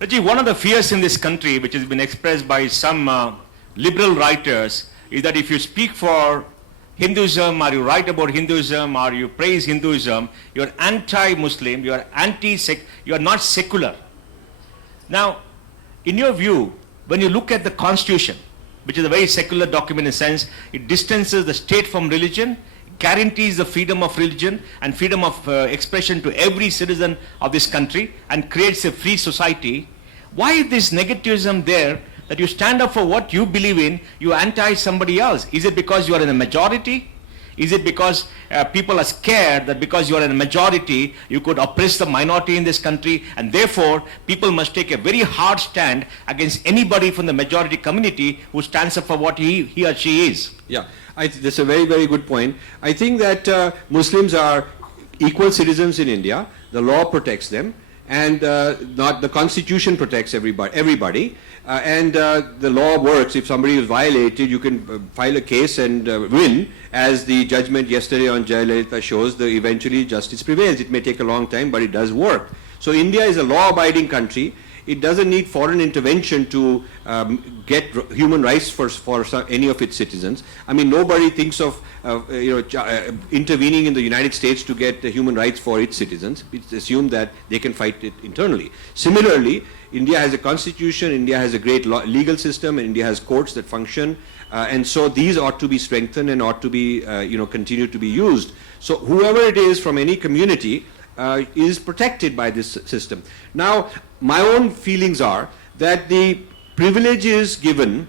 Rajiv, one of the fears in this country, which has been expressed by some liberal writers, is that if you speak for Hinduism, or you write about Hinduism, or you praise Hinduism, you're anti-Muslim, you're you're not secular. Now, in your view, when you look at the Constitution, which is a very secular document in a sense, it distances the state from religion, guarantees the freedom of religion and freedom of expression to every citizen of this country, and creates a free society. Why is this negativism there, that you stand up for what you believe in, you anti somebody else? Is it because you are in a majority? Is it because people are scared that because you are in a majority, you could oppress the minority in this country, and therefore people must take a very hard stand against anybody from the majority community who stands up for what he or she is? Yeah, that's a very, very good point. I think that Muslims are equal citizens in India. The law protects them, and not the Constitution protects everybody. And the law works. If somebody is violated, you can file a case and win. As the judgment yesterday on Jayalalitha shows, eventually justice prevails. It may take a long time, but it does work. So India is a law-abiding country. It doesn't need foreign intervention to get human rights for any of its citizens. I mean, nobody thinks of intervening in the United States to get human rights for its citizens. It's assumed that they can fight it internally. Similarly, India has a constitution, India has a great legal system, and India has courts that function, and so these ought to be strengthened and ought to be, continue to be used. So whoever it is from any community is protected by this system. Now, my own feelings are that the privileges given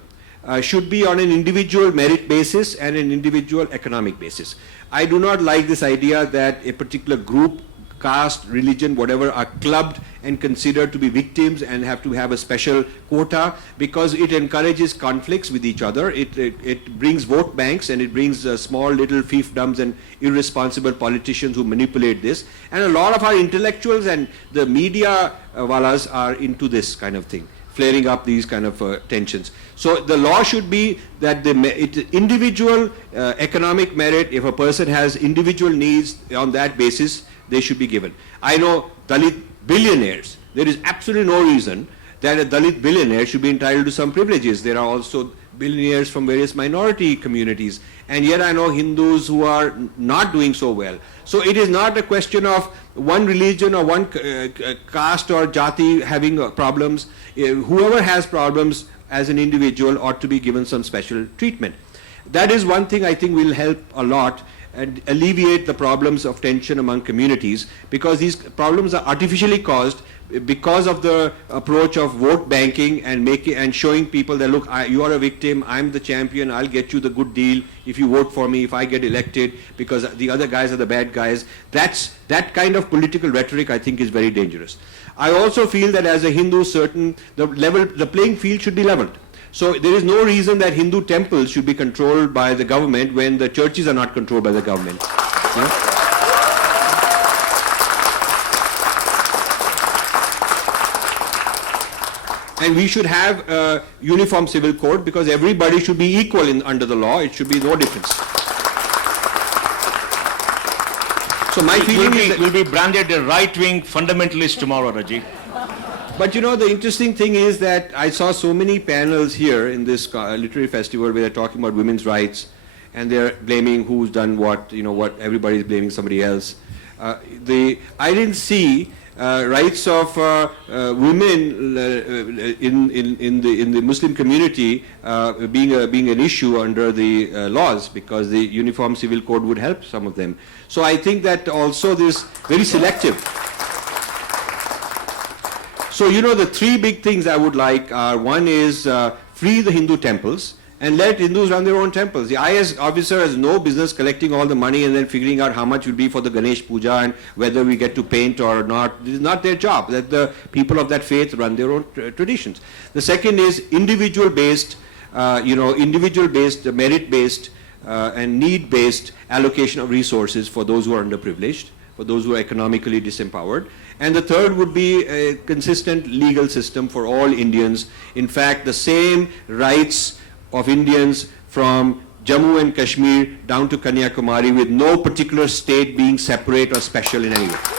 should be on an individual merit basis and an individual economic basis. I do not like this idea that a particular group, caste, religion, whatever, are clubbed and considered to be victims and have to have a special quota, because it encourages conflicts with each other. It brings vote banks, and it brings small little fiefdoms and irresponsible politicians who manipulate this. And a lot of our intellectuals and the media walas are into this kind of thing, flaring up these kind of tensions. So the law should be that the individual economic merit, if a person has individual needs on that basis, they should be given. I know Dalit billionaires. There is absolutely no reason that a Dalit billionaire should be entitled to some privileges. There are also billionaires from various minority communities. And yet I know Hindus who are not doing so well. So it is not a question of one religion or one caste or jati having problems. Whoever has problems as an individual ought to be given some special treatment. That is one thing I think will help a lot and alleviate the problems of tension among communities, because these problems are artificially caused because of the approach of vote banking and showing people that, look, you are a victim, I'm the champion, I'll get you the good deal if you vote for me, if I get elected, because the other guys are the bad guys. That kind of political rhetoric, I think, is very dangerous. I also feel that as a Hindu, the playing field should be leveled. So there is no reason that Hindu temples should be controlled by the government when the churches are not controlled by the government. And we should have a uniform civil code, because everybody should be equal under the law. It should be no difference. So my feeling is that will be branded a right-wing fundamentalist tomorrow, Rajiv. But you know, the interesting thing is that I saw so many panels here in this literary festival where they're talking about women's rights, and they're blaming who's done what, what everybody's blaming somebody else. I didn't see rights of women in the Muslim community being an issue under the laws, because the Uniform Civil Code would help some of them. So I think that also this very selective. So, the three big things I would like are, one is free the Hindu temples and let Hindus run their own temples. The IS officer has no business collecting all the money and then figuring out how much will be for the Ganesh Puja and whether we get to paint or not. This is not their job. Let the people of that faith run their own traditions. The second is individual-based, merit-based and need-based allocation of resources for those who are underprivileged, for those who are economically disempowered. And the third would be a consistent legal system for all Indians. In fact, the same rights of Indians from Jammu and Kashmir down to Kanyakumari, with no particular state being separate or special in any way.